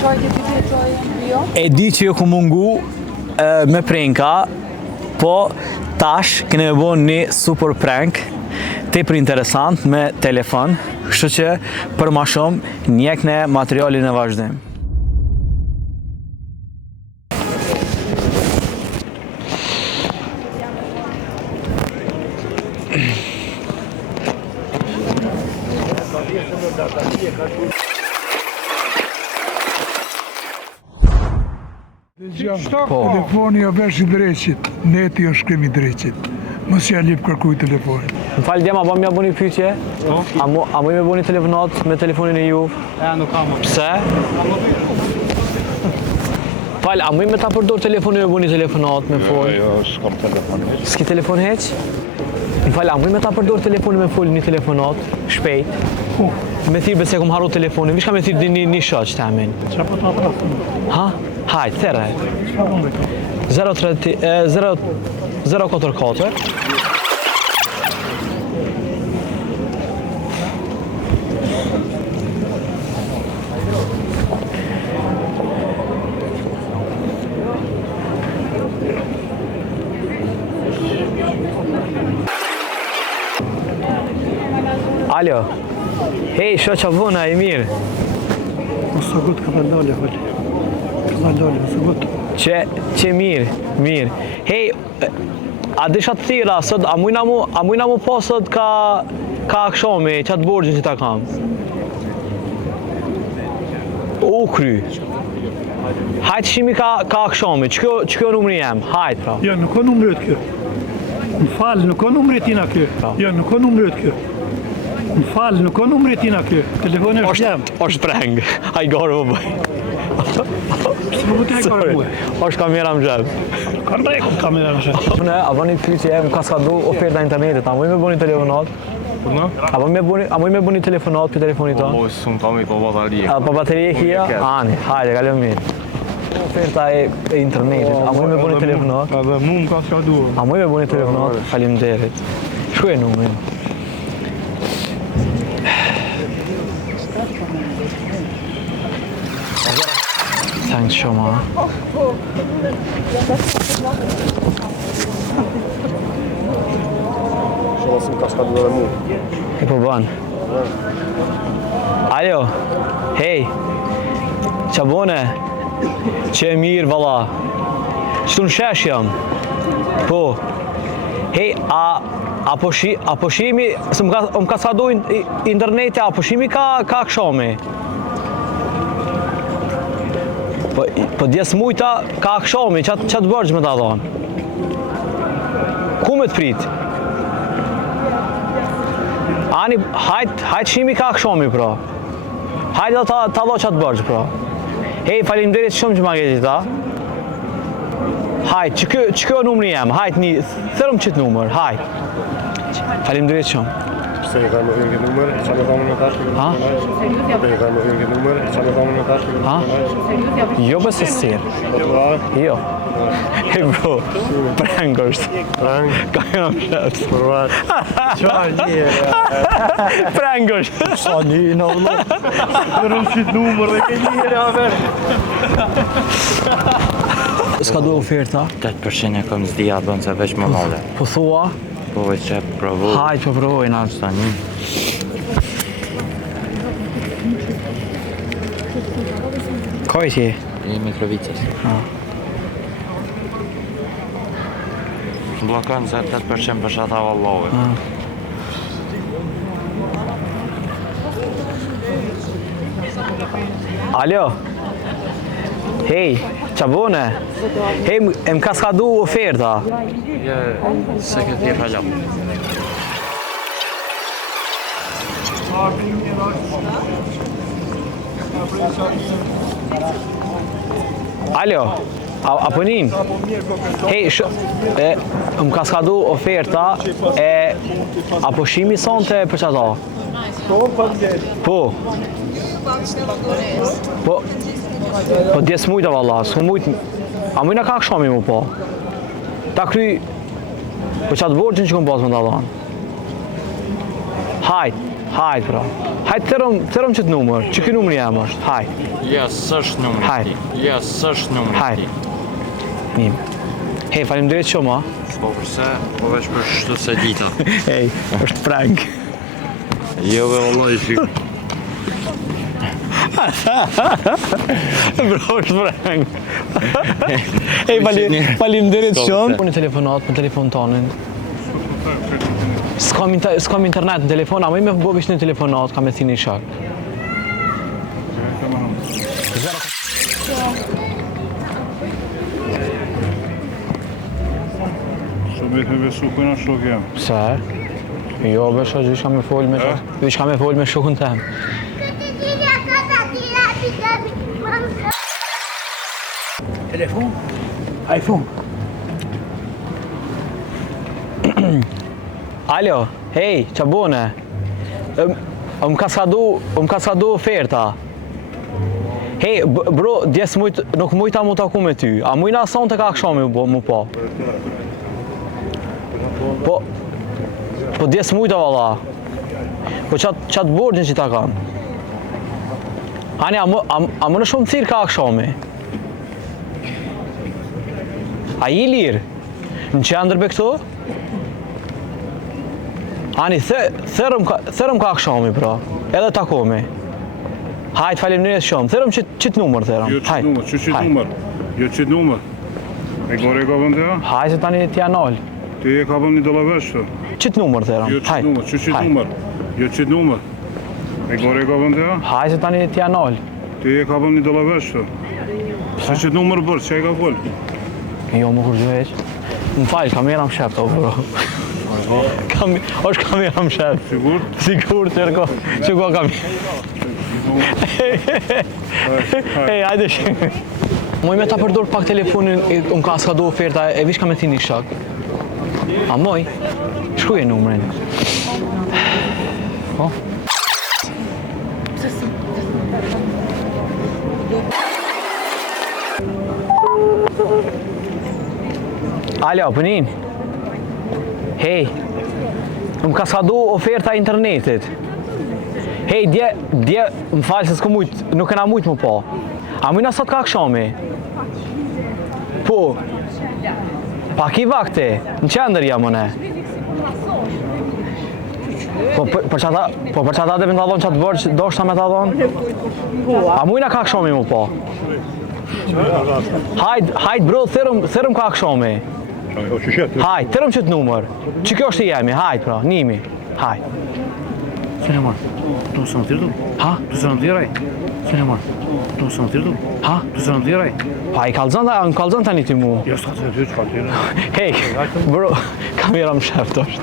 E di që ju ku mungu me pranka, po tash kene me bo një super prank, tepër interesant me telefon, kështu që për ma shumë njekne materialin e vazhdim. Telefoni o vesh I dreqit, neti o shkrim I dreqit. Mos ja lip kërkuj telefonin. Më falë djema, ba mja bo një pyetje? A mu me bo një telefonat me telefonin e ju? Nuk kam. Pse? Falë, a mu me ta përdor telefonin me bo një telefonat me fol? Jo, s'kam telefon heq. S'ki telefon heq? Më falë, a mu me ta përdor telefonin me fol një telefonat, shpejt? Me thirë bese kom haru telefonin, vishka me thirë një shoq të amin. Qa po ta prasën? Ha? Hajt, thera. 044 Alo. Hej, shoqa vona, I mirë. Së gut ka përdole, hëllë. Ka përdole, së gut. Që mirë. Hej, a disha të thira, sot, a mujna mu po sot ka akshomi, qatë borgjën që ta kam? U kry. Hajtë shimi ka akshomi, që kjo numri jem, hajtë pra. Jo, nuk o numrit kjo. Më falë, nuk o numrit tina kjo. Jo, nuk o numrit kjo. Më falë, nuk o numrit tina kjo. Telefoni është jam. Është preng, hajgarë më bëj. Së më bëtë hajgarë më. Është kamera më gjep. Ka ndrekum kamera më shë. Ne, a bani pyetje, më ka skadu oferta internetit, a muj me bo një telefonat? A muj me bo një telefonat për telefonit ta? Po, s'un kam I po batarije. A po baterije kia? Ani, hajde, kalëm mirë. Oferta e internetit, a muj me bo një telefonat? Edhe mu më ka skadu. A muj me bo një telefonat? Faleminderit. Shku e numrin. Thanks shumë. Shumë si më ka skadu edhe mu. E po ban. Alo, hej, qa bone? Që e mirë, valla. Që të në shesh jam? Po. Hej, a po shimi, se më ka skadu interneti, a po shimi ka akshomi? Po djesë mujta ka akshomi, qatë bërgjë me ta dhonë? Ku me të prit? Ani, hajtë shimi ka akshomi, pra. Hajtë ta dho qatë bërgjë, pra. Hej, faleminderit shumë që ma gjeti ta. Hajtë, që kjo numri jem, hajtë një, thërëm qitë numër, hajtë. Faleminderit shumë. Se I dhe më dhjën këtë numër, qa me dhamë në tash këtë Ha? Se I dhe më dhjën këtë numër, qa me dhamë në tash këtë Ha? Jo bëse sirë. Jo. Hey bro, prank është. Prank? Ka jam shetë. Përvat. Qa një? Prank është. Sa një në vëllo. Përëm qitë numër dhe ke njëre a verë. Ska do oferta? 8% e kom zdia bënë se veç më male. Po thua? Po veç që provu. Hajtë po provojnë ashtë. Sa një. Ka I ti? I Mitrovicës. Blokon se 8% për shata vallove. Alo? Hej, qa bone? Hej, më ka skadu oferta. Jo, se këtë tje falam. Alo? Apo njim? Hej, më ka skadu oferta e apo shimi sonte për qata? Po. Po djes mujta valla, s'ku mujt... A mujna ka akshomi mu po? Ta kry... Po qatë borgjën që kom pas më të adhan. Hajt, Hajt, pra. Hajt, thërëm që të numër, që ky numër jam është, hajt. Ja, s'është numri Hajt. ti. Ja, s'është numri Hajt. ti. Nim. Hej, faleminderit shumë, a? Po përse, po veç për shtu se dita. Hej, është prank. Jo, be vallaj, shik. Bro, është prank. Hej, faleminderit shumë. Unë telefonat me telefon tonin. S'kam internet në telefon, ama i me bëbish në telefonat, kam e thini shak. Shumë me besu këna shok jam. Pse? Jo, besho, ish kam e fol me ish kam e fol me shokun tem. Telefon? iPhone. Alo, hej, qa bune? Më ka skadu oferta. Hej, bro, djes nuk mujta mu taku me ty. A mujna son të ka këshomi mu po? Po djes mujta valla. Po qatë borgjën që ta kam. Ani, a më në shumë thirë ka këshomi? A i lirë? Në qendër be këtu? Ani, thërëm ka këshomi, pra. Edhe takomi. Hajt, faleminderit shumë. Thërëm qëtë numër, thërëm. Jo qitë numër, qitë numër. Jo qitë numër. E gore ka bënd të ja? Hajt, se tani t'ja nalë. Ti e ka bënd një dolavesh të. Qëtë numër, thërëm. Jo qitë numër, qitë numër. Jo qitë numër. E gore ka bënd të ja? Hajt, se tani t'ja nalë. Ti e ka bënd një dolavesh të. Se qitë numër bërë, që e ka bëllë? Jo, më kur gjëveq. Më falë, kamera më shep, bro. është kamera më shep. Sigur? Sigur, tërko. Që ko kamera. Hej, hajde shumë. Moj me ta përdor pak telefonin, unë ka s'ka do oferta, e vish ka me thini shak. A moj, shkuje numrin. Po? Alo, pënin? Hej, më ka s'ka do oferta internetit. Hej, dje, më falë se s'ko mujt, nuk e na mujt më po. A mujna sot ka këshomi? Po. Pa ki vakti, në qendër jam mëne. Po për qata dhe me të adhon qatë bërë, do shta me të adhon? A mujna ka këshomi më po? Hajt bro, thërëm ka këshomi. Hajt, thërëm qëtë numër. Që kjo është i jemi, hajt pra, nimi. Hajt. Selamar. Tu sam tirdu? Ha? Tu sam tiraj? Selamar. Tu sam tirdu? Ha? Tu sam tiraj? Pa i kalzën tani ti mu. Jo s'ka të ty, çka tira. Hej, bro, kamera më shef të është.